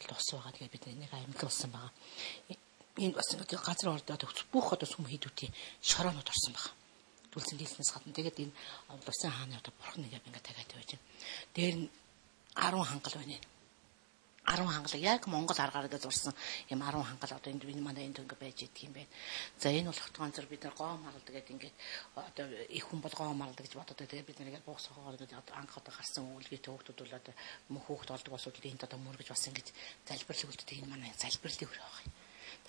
ингээд ус байгаа. Тэгээд бид энийг амьд болсон байгаа. Энд бас ингээд газар ордоод бүх одоо сүм хийдүүдийн шороонууд орсон байгаа. Түлсэн дийлснээс гадна тэгээд энэ усын хааны одоо бурхан нэгээ ингээд тагаад байж байна. Дээр нь 10 хангал байна. 10 хангал яг Монгол аргаар гэж зурсан юм 10 хангал одоо энэ манай энд ингээ байж идэх юм байна. За энэ болох ганцар бид нар гоом харалдаг гэдэг ингээд одоо их хүн бол гоом харалдаг гэж бодоод тэгээд бид нэгээ буус хоогоор гэж анх одоо гарсан үлгээтэй хүүхдүүд бол одоо мөнх хүүхд олдог асуудал энд одоо мөргөж бас ингэж залбирлаг үлддэг энэ манай залбирлын хөр байгаа юм.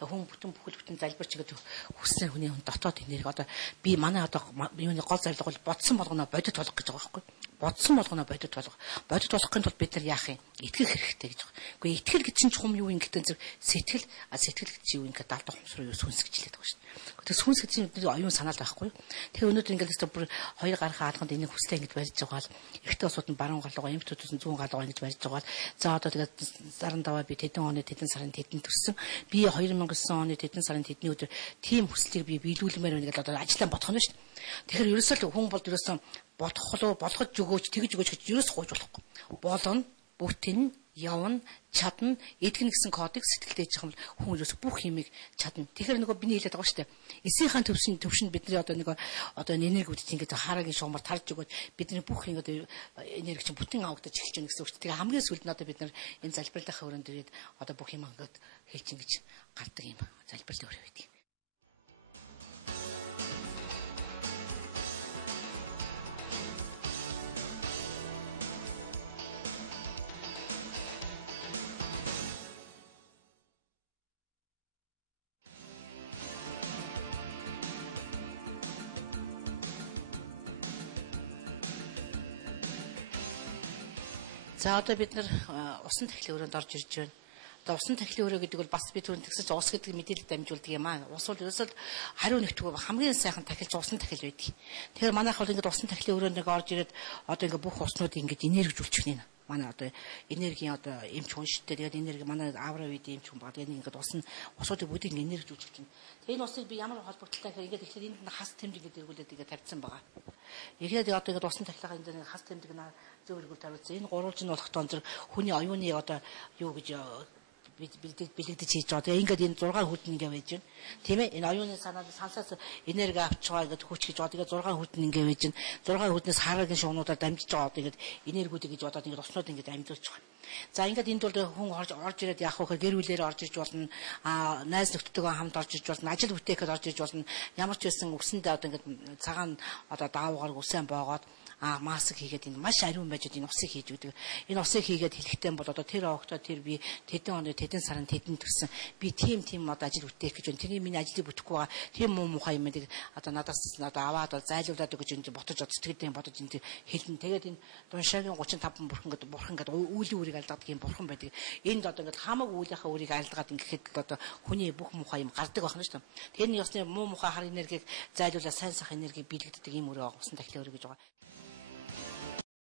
Хүн бүхэн залбирч ингээд хүссэн хүний дотоод энерги одоо би манай одоо юуны гол зорилго бол бодсон болгоно бодит болох гэж байгаа байхгүй. Бодсон болгоно бодит болох. Бодит болохын тулд бид нар яах юм? Итгэх хэрэгтэй гэж байгаа. Гэхдээ итгэл гэж чинь чухам юу юм гэдэг зэрэг сэтгэл гэж юу юм гэдэг даалдах хумсруу юу сүнс гэж хэлээд байгаа шүү дээ. Тэгэхээр сүнс гэж чинь оюун санаал байхгүй. Тэгэхээр өнөөдөр ингээд бүр хоёр гарахаа хаалганд энийг хүслээ ингэж барьж байгаа л ихтэй усууд нь баруун галгаа эмтүүдээс 100 галгаа ингэж барьж байгаа л за одоо тэгээд сарын даваа би тэдэн оны тэдэн сарын тэдэн төрсөн би 2009 оны тэдэн сарын тэдний өдөр тийм хүслийг би биелүүлмээр байна гэдэг одоо ажиллаа бодох нь шүү дээ. Тэгэхээр ерөөсөө хүн бол ерөөсөө болгож өгөөч тэгж өгөөч гэж ерөөс хууж болохгүй. Болно, бүтэн, явна, чадна, эдгэн гэсэн кодыг сэтгэлдээ яж юм хүн ерөөсөө бүх юмыг чадна. Тэгэхээр нөгөө биний хэлээд байгаа шүү дээ. Эсийнхаа төвшөнд бидний одоо энерги үүдч ингээд хаарагийн шугамар тарж өгөөд бидний бүх юм одоо энерги чинь бүтэн авагдаж эхэлж байна гэсэн үг. Тэгээ хамгийн сүүлд нь одоо бид нар энэ залбирлахын өрөөнд ирээд одоо бүх юм ингээд хэлж ингэж гардаг юм залбирлын өрөө байдаг. За одоо бид нар усан тахилын өрөөнд орж ирж байна. Одоо усан тахилын өрөө гэдэг бол бас би түрүүнд тэгсэж ус гэдэг мэдээлэл дамжуулдаг юм аа. Ус бол ерөөсөө хариу нэгтгүү хамгийн сайхан тахилч усан тахил байдаг. Тэгэхээр манайх бол ингээд усан тахилын өрөөнд нэг орж ирээд одоо ингээд бүх уснууд ингээд энергижүүлж байна. Манай одоо энергийн одоо эмч хүн шүү дээ. Тэгээд энерги манай авра видийн эмч хүн баг. Тэгээд ингээд усуудыг бүгдийг энергижүүлж байна. Тэгээд энэ усыг би ямар холбогдолтой гэхээр ингээд ихлээр энд хас тэмдэг гэдэг эргүүлээд ингээд тавьсан байгаа. Эхлээд одоо ингээд усан тахилгаа энэ дээр хас тэмдэг зөөргөл тавьсан. Энэ гурвалж нь болох тоо хүний оюуны одоо юу гэж бэлэгдэж хийж байгаа. Тэгээ ингээд энэ 6 хүтэн ингээ байж байна. Тийм ээ. Энэ оюуны сансаас энерги авч байгаа ингээд хүч гэж байгаа. Тэгээ 6 хүтэн ингээ байж байна. 6 хүтнээс хаарагийн шугнуудаар дамжиж байгаа. Тэгээд энергиудыг гэж бодоод ингээд уснууд ингээд амьдуулж байгаа. За ингээд энд бол хүн орж ирээд яах вэ гэхээр гэр бүлээр орж иж болно. Найз нөхдөдөө хамт орж иж болно. Ажил бүтээхэд орж иж болно. Ямар ч байсан үсэндээ одоо ингээд цагаан одоо даавгаар үсэн боогоод маск хийгээд энэ маш ариун байж энэ усыг хийж өгдөг. Энэ усыг хийгээд хэлэхтэй бол одоо тэр огтоо тэр би тэдэн оны тэдэн сарын тэдэн төрсөн. Би тийм одоо ажил бүтээх гэж байна. Тэрний миний ажлыг бүтэхгүй байгаа. Тийм муу мухай юм гэдэг одоо надаас одоо аваад зайлуулад өгч энэ ботож сэтгэлдээ бодож энэ хэлнэ. Тэгээд энэ Дуншаагийн 35 бурхан гэдэг үүлийн үрийг алдадаг юм бурхан байдаг. Энд одоо ингээд хамаагүй үүлийнхаа үрийг алдагаад ингээд одоо хүний бүх мухай юм гардаг байна шүү дээ. Тэрний ёсны муу мухай хар энергийг зайлуулаад сайн сайхан энерги биелэгддэг юм өрөө усан тахилын өрөө гэж байгаа.